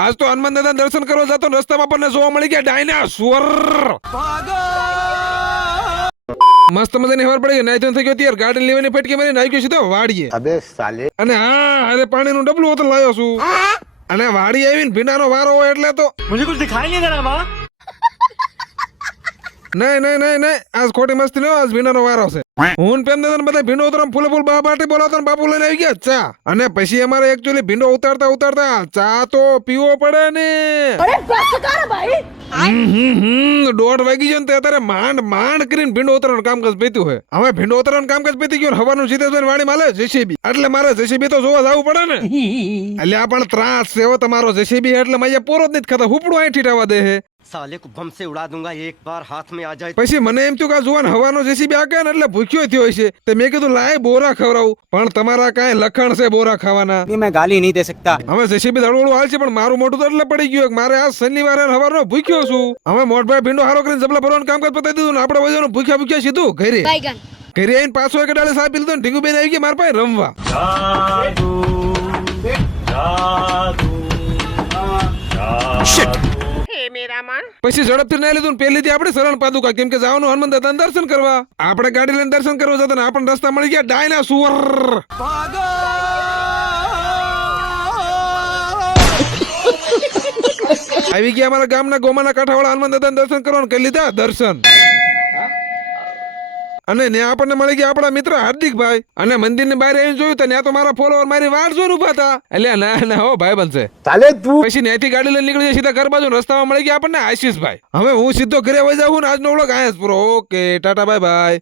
આજ તો હનુમાન દાદા દર્શન કરવા જતો રસ્તામાં આપણને જોવા મળી ગયા ડાયનાસોર. મસ્ત મજાની ખબર પડી નાઈ થઈ ગયો યાર. ગાર્ડન લેવાની ફટકી મારી નાઈ ગયો સીધો વાડીએ. અબે સાલે. અને હા અરે પાણીનું ડબલું હોતલ લાવ્યો છું. અને વાડી આવીને ભીંડાનો વારો હોય એટલે તો मुझे कुछ दिखाई नहीं दे रहा माँ. નહીં આજ ખોટી મસ્તી નો આજ ભીંડાનો વારો છે. હું પેમ દાદા બધા ભીંડો ઉતરમ ફૂલે ફૂલ બાટી બોલાવતા બાપુ લઈને આવી ગયા ચા. અને પછી અમારે એકચ્યુઅલી ભીંડો ઉતારતા ચા તો પીવો પડે ને. દોઢ વાગી ગયો ને અત્યારે માંડ કરીને ભીંડો ઉતારવાનું કામકાજ પીતું હોય. હવે ભીંડો ઉતારવાનું કામકાજ પીતી ગયું હવાનું સીધે જોઈને વાડી માં લે જેસીબી. એટલે મારે જેસીબી તો જોવા જવું પડે ને. એટલે આ પણ ત્રાસ છે હો તમારો જેસીબી એટલે મારે પૂરો જ નથી ખાતા હુપડું અહીં ઠીટાવા દે હે. साले को बम से उड़ा दूंगा एक बार हाथ में आ जाए. પછી મને એમ થયું કે જુવાન હવાનો જેસીબી આકે ને એટલે ભૂખ્યો થયો છે. તે મેં કીધું લાય બોરા ખવડાવું પણ તમારા કાંઈ લખણ છે બોરા ખાવાના. मैं गाली नहीं दे सकता. હવે જેસીબી ધડવડું હાલ છે પણ મારું મોઢું તો એટલે પડી ગયું કે મારે આ શનિવારે હવારનો ભૂખ્યો છું. હવે મોટભાઈ ભીંડો હારો કરીને જબલા ભરવાનું કામકાજ પતાવી દીધું ને આપણે વજન ભૂખ્યા સીધું ઘરે આવીને પાછો એક ડાળે સાહેબ લીધો ને ઢીંગુબેન આવી ગયા મારા પાસે રમવા. પછી ઝડપથી ના લીધું પેલી થી આપણે શરણ પાદુકા કેમ કે જવાનું હનુમાન દાદાના દર્શન કરવા. આપણે ગાડી લઈને દર્શન કરવા જતા ને આપણને રસ્તા મળી ગયા ડાયનાસોર. આવી ગયા અમારા ગામના ગોમાના કાંઠાવાળા હનુમાન દાદાના દર્શન કરવાનું કરી લીધા દર્શન. અને ત્યાં આપણને મળી ગયા આપણા મિત્ર હાર્દિકભાઈ. અને મંદિરની બહાર આવીને જોયું તો ત્યાં તો મારા ફોલોવર મારી વાટ જોઈને ઉભા હતા. એટલે ના હો ભાઈ બનશે साले तू. પછી ત્યાંથી ગાડી લઈને નીકળી જાય સીધા ઘર બાજુ રસ્તામાં મળી ગયા આપણને આશીષભાઈ. હવે હું સીધો ઘરે વહી જાઉં ને આજનો વ્લોગ આયા જ પૂરો. Okay tata bye bye.